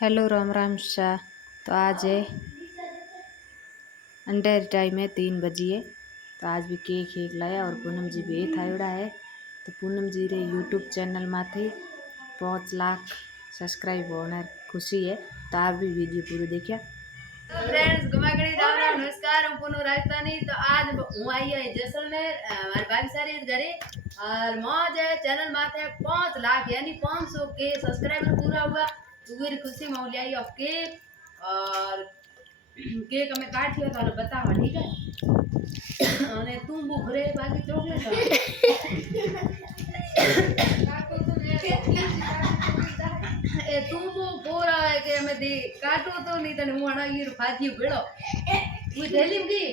Hello Ram Ram Shah. तो आज है अंडर टाइम है 3 बजे। तो आज भी केक लाया और पूनम जी भी थायोड़ा है। तो पूनम जी रे यूट्यूब चैनल माथे 5 लाख सब्सक्राइब होने खुशी है। तो आप भी वीडियो पूरी देखिया। तो फ्रेंड्स गुमागड़ी राम राम नमस्कार। हम पुनो राजस्थानी। तो आज हूँ आई है जैसलमेर हमारे भाई सारी घरे और मौज है चैनल माथे 5 लाख यानी 500 के सब्सक्राइबर पूरा हुआ। तो मेरी खुशी में ले आई और केक और केक हमें काट लिया था बतावा ठीक है। और तुम भूखरे बाकी चॉकलेट ए तू को पूरा है कि हमें दे काटो तो नहीं तने मुआना ये फाजी बेड़ो तू थैली की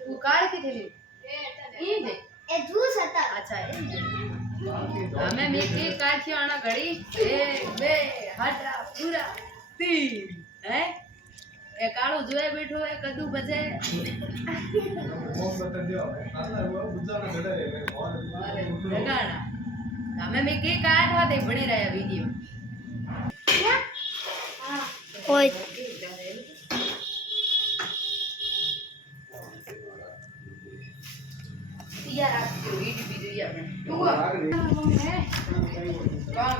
तू कार की थैली ई दे ए जूस हटा अच्छा हमें मिकी काटी आना घड़ी ए बे हटा पूरा 3 है ए कालो जोए बैठो है कदू बजे जगाना हमें मिकी काटवा दे बनी रहा वीडियो ओए यार आप जो वीडियो यार तू काम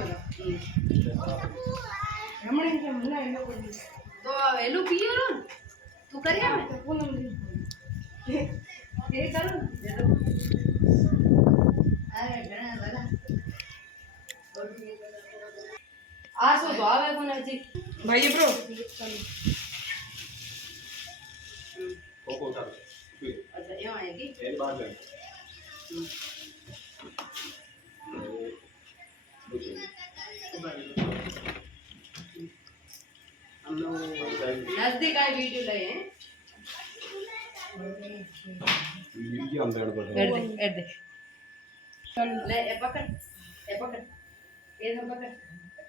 रमणी के मुना इन लोग तो एलू पियो रो तू करिया मैं तो पूनम ये चलो अरे घणा लगा आसो तो आवे कोना जी भाई ब्रो कोको उतार अच्छा ये आएगी एक बार ले हम लोग नजदीक आए वीडियो ले हैं वीडियो अंदर कर एड दे ले ए पकड़ ये हम पकड़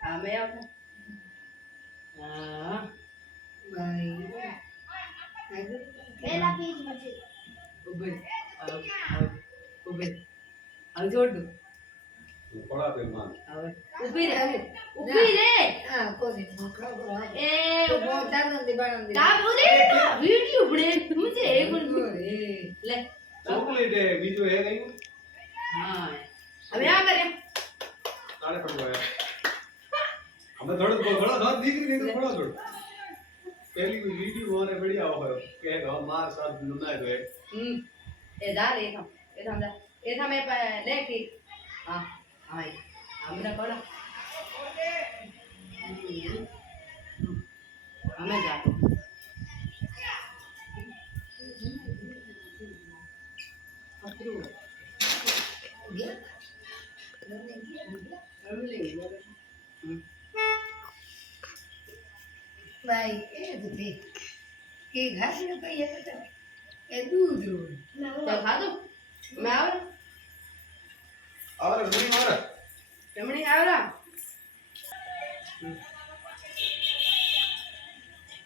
आ मैं आता हां भाई पहला पेज बचे उबे उबे अब जोड़ दो बड़ा बेमान ऊपी रे हां कोई नहीं ए वो डाल दे बना दे ता बोले वीडियो बने मुझे एक ले चॉकलेट है वीडियो है नहीं हां अब यहां करें तारे पड़वाया हमें थोड़ा ना दिख नहीं तो थोड़ा पहली वीडियो होने बढ़िया हो के गांव मार साथ लुना है ए जा ले हम ए था मैं ले के हां हां हमरा पड़ा हमें जा भाई ए दूधी के घास न कहिए तो ए दूध रो तो खा दो मैं और नहीं और रमणी आवरा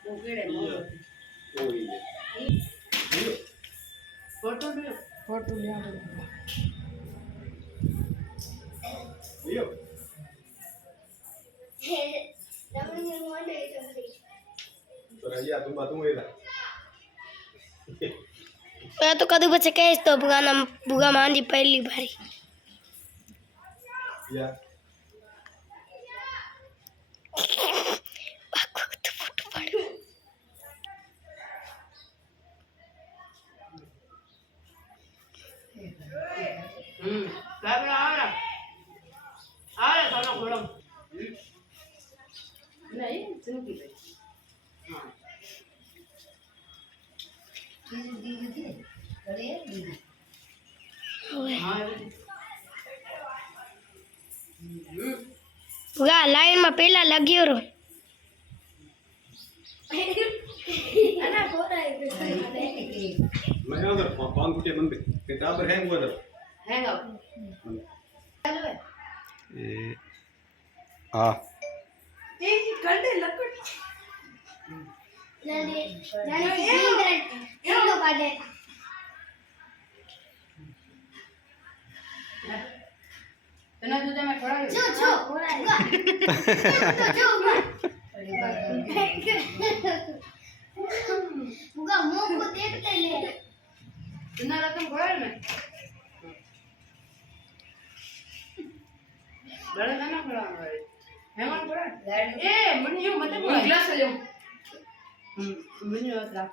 वो केड़े मोर कोई फोटो ले लियो रमणी ने मोंडे तो रहिया तुम इधर मैं तो कदू बच्चे कहे तो बुगा मान जी पहली बारी या कैमरा आवरा खाना खोलो नहीं चुनकी पे हां बुगा लाइन में पहला लगियो रो अना कोरा मैं उधर पान कुटे मंदे किताब है वो उधर हैंग अप ए आ ए कंडे लकड़ ले जाने ये काटे तना तुझे मैं थोड़ा छो छो थोड़ी बात मुगा मुंह को देखते ले इतना रकम खोल में बड़ा खाना खड़ा है हेमंत पड़ा ए मनी यो मत बोल ग्लास ले मनी यो रख